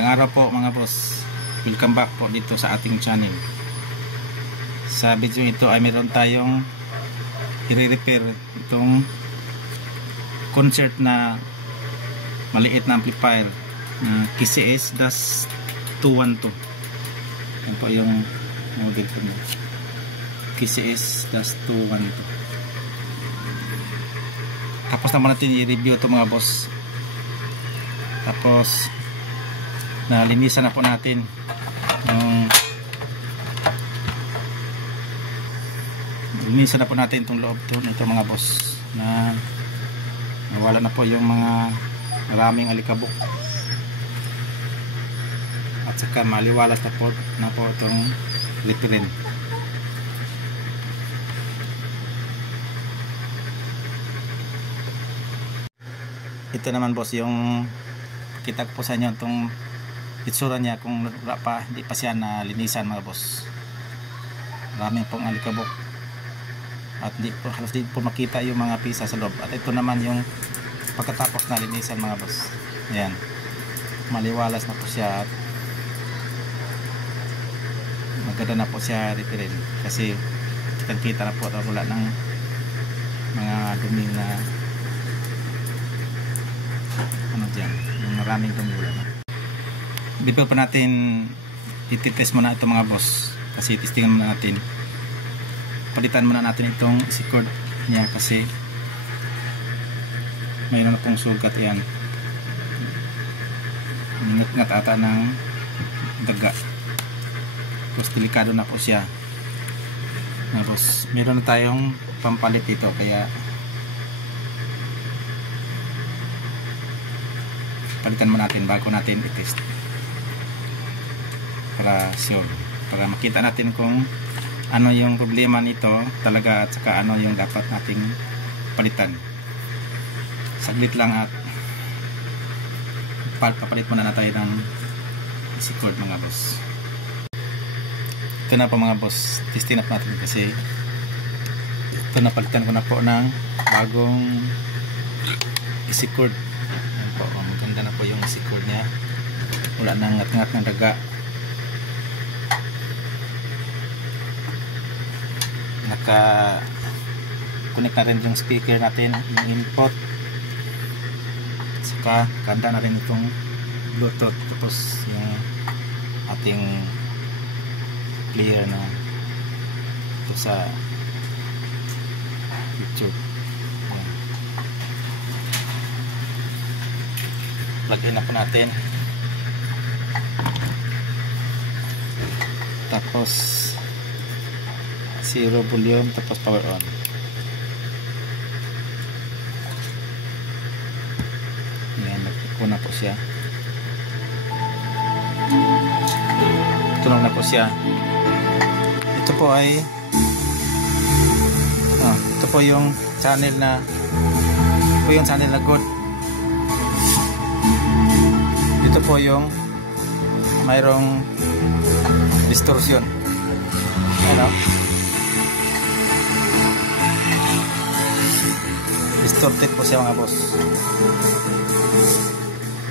Magandang araw po mga boss. Welcome back po dito sa ating channel. Sa video ito ay meron tayong i-repair itong concert na maliit na amplifier na KCS-212. Yan po yung model po niya. KCS-212. Tapos naman natin i-review ito mga boss. Tapos nalinisan na po natin yung itong loob ito mga boss, na nawala na po yung mga maraming alikabok at saka maliwalas na po itong referent. Ito naman boss yung kita ko po sa inyo itong itsura niya kung hindi pa siya nalinisan mga boss. Maraming pong alikabok at halos di po makita yung mga pisa sa loob. At ito naman yung pagkatapos na linisan mga boss. Ayan, maliwalas na po siya at maganda na po siya referent kasi kita na po at wala ng mga dumi na ano dyan, yung maraming dumi wala na. Before pa natin ititest muna ito mga boss, kasi testingan muna natin, palitan muna natin itong AC cord niya kasi mayroon na pong sugat. Yan, ngat-ngat ata ng daga, tapos delikado na po siya mga boss. Mayroon na tayong pampalit dito kaya palitan muna natin bago natin itest para sure, para makita natin kung ano yung problema nito talaga at saka ano yung dapat nating palitan. Saglit lang at papalit muna na tayo ng AC cord mga boss. Ito na po mga boss, testing up natin kasi ito napalitan ko na po ng bagong AC cord. Ayan po, maganda na po yung AC cord niya, wala nang ngat-ngat ng daga. Naka-connect na rin yung speaker natin, yung input, saka ganda na rin itong bluetooth, tapos yung ating player na ito sa YouTube. Plug in na po natin, tapos 0 volume, tapos power on. Yan, nagkuna po siya. Tunog na po siya. Ito po ay ito po yung channel na good. Ito po yung mayroong distortion. Ano? Distorted po siya mga boss.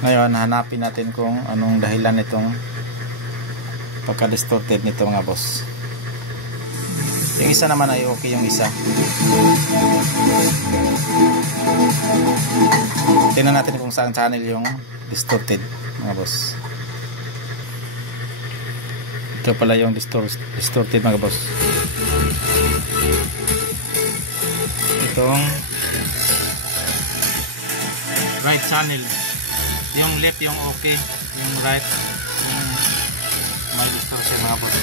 Ngayon hanapin natin kung anong dahilan nitong pagka-distorted nito mga boss. Yung isa naman ay okay, yung isa. Tingnan natin kung saan channel yung distorted mga boss. Ito pala yung distorted mga boss. Itong right channel, yung left yung okay, yung right yung may distortion mga boss.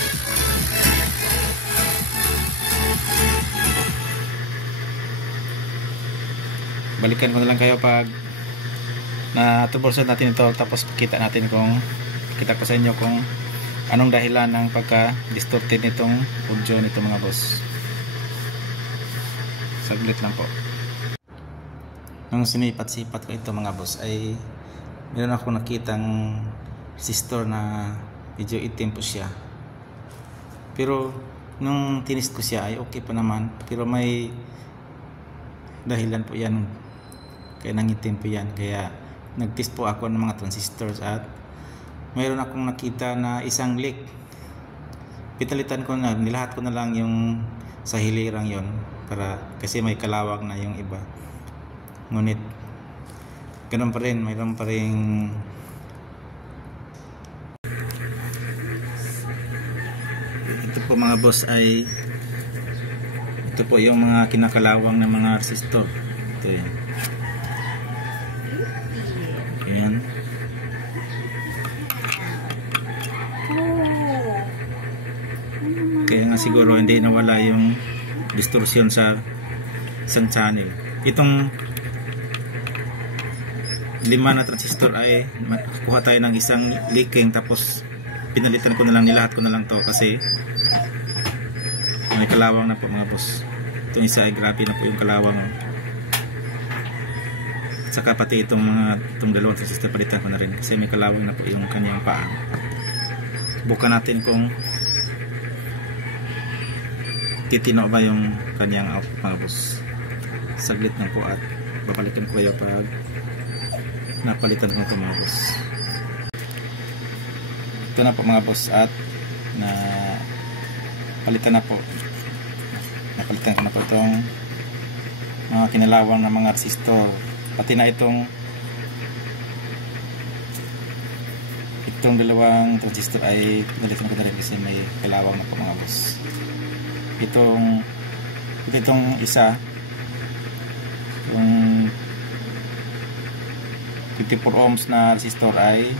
Balikan ko na lang kayo pag na-troubleshoot natin ito, tapos kita natin kung kita ko sa inyo kung anong dahilan ng pagka-distorted nitong audio nito mga boss. Saglit lang po. Nung sinipat-sipat ko ito mga boss ay meron ako nakitang resistor na medyo itim po siya, pero nung tinest ko siya ay okay pa naman, pero may dahilan po yan kaya nangitim po yan. Kaya nagtest po ako ng mga transistors at mayroon akong nakita na isang leak. Pitalitan ko na, nilahat ko na lang yung sa hilirang yon para kasi may kalawang na yung iba. Ngunit ganun pa rin, mayroon pa rin. Ito po mga boss ay ito po yung mga kinakalawang ng mga resistor. Ito yan. Ayan. Kaya nga siguro hindi nawala yung distortion sa isang channel. Itong 5 na transistor ay kuha tayo ng isang leaking, tapos pinalitan ko na lang, nilahat ko na lang to kasi may kalawang na po mga boss. Itong isa ay grabe na po yung kalawang, oh. At saka pati itong dalawang transistor palitan ko na rin kasi may kalawang na po yung kanyang paa. Bukan natin kung titino ba yung kanyang output mga boss. Saglit na po at babalikan ko kayo pag napalitan ko ito mga boss. Ito na po mga boss at napalitan ko na po itong mga kinalawang na mga resistor, pati na itong dalawang transistor ay pinalitan ko na rin kasi may kalawang na po mga boss. Itong isa, yung 54 ohms na resistor ay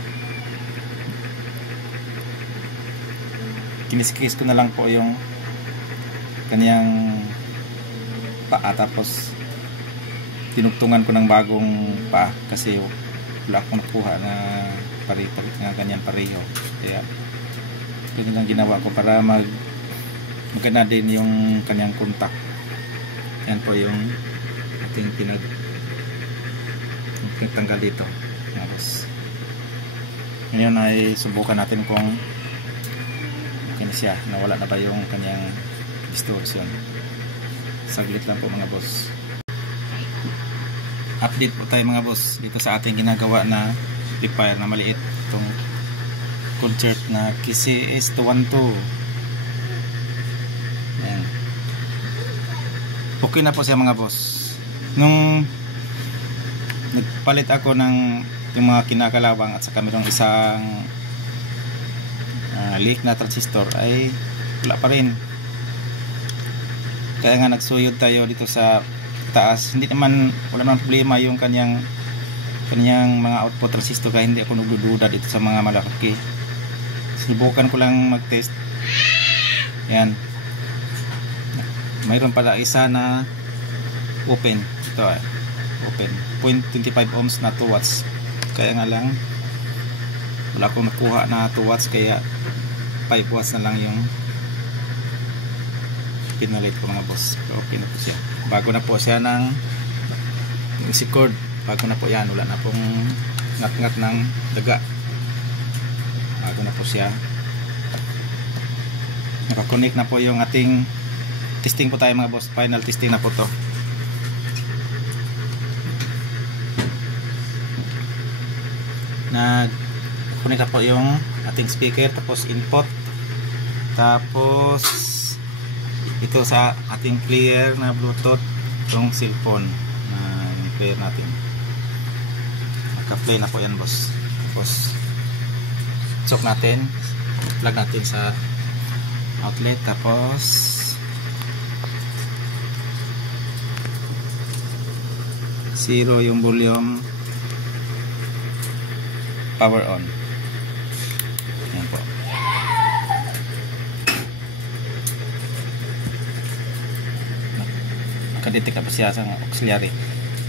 kiniskis ko na lang po yung kanyang paa, tapos tinugtungan ko ng bagong paa kasi wala akong nakuha na pare-pare nga ganyan pareho. Kaya yun lang ginawa ko para magana din yung kanyang contact. Yan po yung ating pinagtanggal dito. Tapos ngayon ay subukan natin kung okay na siya, nawala na ba yung kanyang distortion. Saglit lang po mga boss. Update po tayo mga boss dito sa ating ginagawa na amplifier na maliit, itong concert na KCS212. Ayan. Okay na po siya mga boss. Nung nagpalit ako ng yung mga kinakalawang at saka mayroong isang leak na transistor ay wala pa rin. Kaya nga nagsuyod tayo dito sa taas. Hindi naman, wala naman problema yung kanyang mga output transistor, kaya hindi ako nagdududa dito sa mga malaki. Subukan ko lang mag-test. Yan. Mayroon pala isa na open. Ito ay open. 0.25 ohms na 2 watts. Kaya nga lang wala akong nakuha na 2 watts, kaya 5 watts na lang yung pinalit ko mga boss. Okay na po siya. Bago na po siya ng cord. Bago na po yan. Wala na pong ngat-ngat ng daga. Bago na po siya. Nakakonect na po yung ating testing po tayo mga boss. Final testing na po to. Nag-connect na po yung ating speaker, tapos input, tapos ito sa ating player na bluetooth, itong cellphone na player natin. Naka-play na po yan boss. Tapos choke natin, plug natin sa outlet, tapos zero yung volume, power on. Yan po. Nakadetect na po siya sa auxiliary.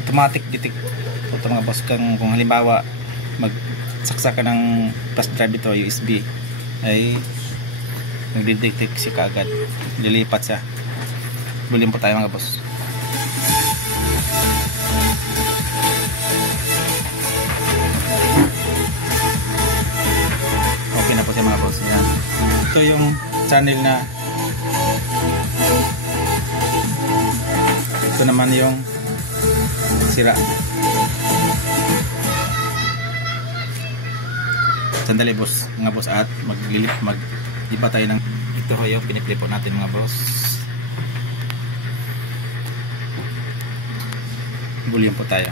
Automatic detect po ito mga boss. Kung halimbawa magsaksa ka ng flash drive ito, USB, ay nagdetect siya kaagad. Lilipat siya. Volume po tayo mga boss. Okay na po siya mga boss. Yan. Ito yung channel na ito naman yung sira. Sandali boss, mga boss, at mag-iba tayo ng ito ho yung piniplay po natin mga boss. Bulyon po tayo.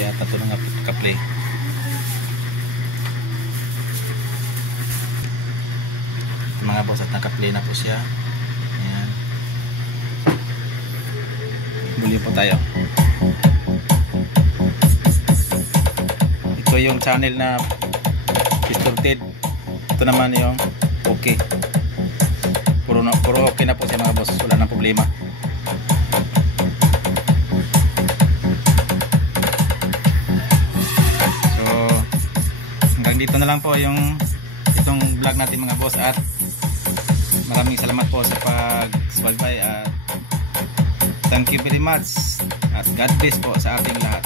Yeah, tato na nga ka-play. Mga boss, at naka-play na po siya. Ayan. Bulyon po tayo. Ito yung channel na distorted. Ito naman yung okay. Puro okay na po siya mga boss. Wala nang problema. So hanggang dito na lang po yung itong vlog natin mga boss, at maraming salamat po sa pag-subscribe at thank you very much at God bless po sa ating lahat.